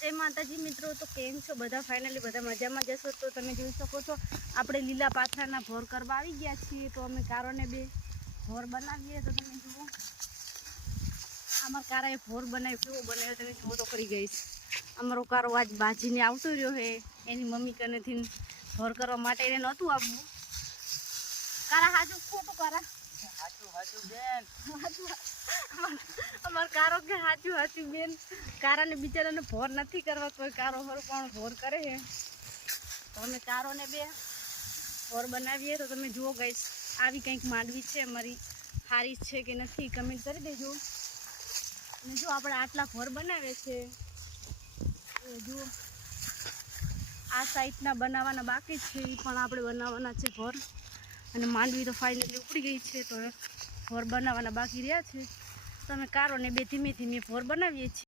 जय माताजी मित्रों। तो केम छो बधा? फाइनली बधा मजा में जशो। तो तमे जोई सको छो आपणे लीला पाथराना भोर करवा आवी गया छीए। तो अमे कारोने बे भोर बनावीए। तो तमे जुओ अमर काराए भोर बनाव्यो, केवो बनाव्यो तमे जुओ तो खरी गईश। अमरो कारो आज बाजीने आवतो रह्यो हे एनी मम्मी कनेथी भोर करवा माटे એને નહોતું આવવું। कारा हाजू खोटું कारा हाजू हाजू बेन हाजू अमर कारो के हाजू हाजू बेन कारा ने बिचारा ने भोर नहीं करवा कोई कारो हर कोण भोर करे है। तो अमे कारो ने बे भोर बनावीए। तो तमे जुओ गाइस आवी कंईक मांडवी छे अमारी हारी छे के नहीं कमेंट करी देजो। ने जो आपणे आटला भोर बनावे छे ए जुओ आ साइडना बनाववाना बाकी छे ई पण आपणे बनाववाना छे भोर। અને માંડવી તો ફાઇનલી ઉપડી ગઈ છે। તો ભોર બનાવવાના બાકી રહ્યા છે। તો અમે કારોને બે ધીમે ધીમે ભોર બનાવીએ છીએ।